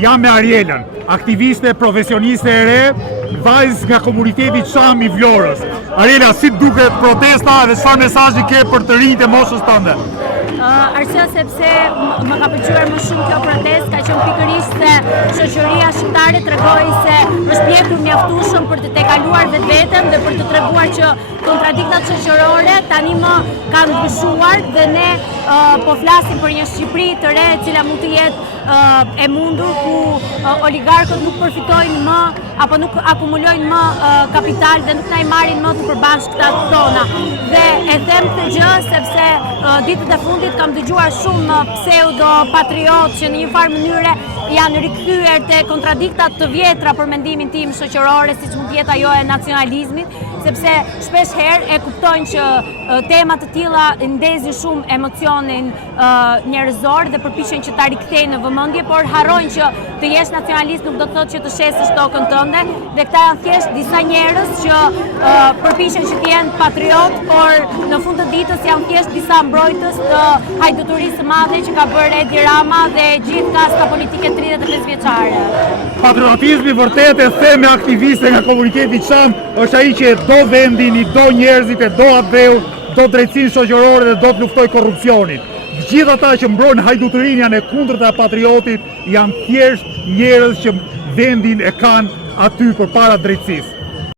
jam me Arielën, aktiviste, profesioniste e re, vajzë nga komuniteti Çam i Vlorës. Ariela, si duket protesta dhe çfarë mesazhi ke për të rinjtë e moshës tënde? Arsye sepse më ka pëlqyer më shumë kjo protestë ka qenë pikërisht se shoqëria shqiptare tregoi se është mjekur mjaftueshëm për të tejkaluar vetveten dhe për të treguar që kontradiktat shoqërore tani më kanë ndryshuar dhe ne po flasim për një Shqipëri të re e cila mund të jetë e mundur ku oligarkët nuk përfitojnë më apo nuk akumulojnë më kapital dhe nuk na i marrin më të përbashkëtat tona. Dhe e them këtë gjë sepse ditët e fundit kam dëgjuar shumë pseudo patriot që në një farë mënyre janë rikthyer te kontradiktat të vjetra për mendimin tim shoqërore, siç mund të jetë ajo e nacionalizmit, sepse shpesh herë e kuptojnë që temat të tilla ndezin shumë emocionin njerëzor dhe përpiqen që ta rikthejnë në vëmendje, por harrojnë që të jesh nacionalist nuk do të thotë që të shesësh tokën tënde, dhe këta janë thjesht disa njerëz që përpiqen që të jenë patriot, por në fund të ditës janë thjesht disa mbrojtës të hajduturisë së madhe që ka bërë Edi Rama dhe gjithë kasta politike 35 vjeçare. Patriotizmi vërtet e them me aktiviste nga komuniteti Çam është ai që do vendin, i do njerëzit, e do atë do drejtësinë shoqërore dhe do të luftoj korrupsionin. Gjithë ata që mbrojnë hajdutërinë janë e kundërta e patriotit, janë thjesht njerëz që vendin e kanë aty përpara drejtësisë.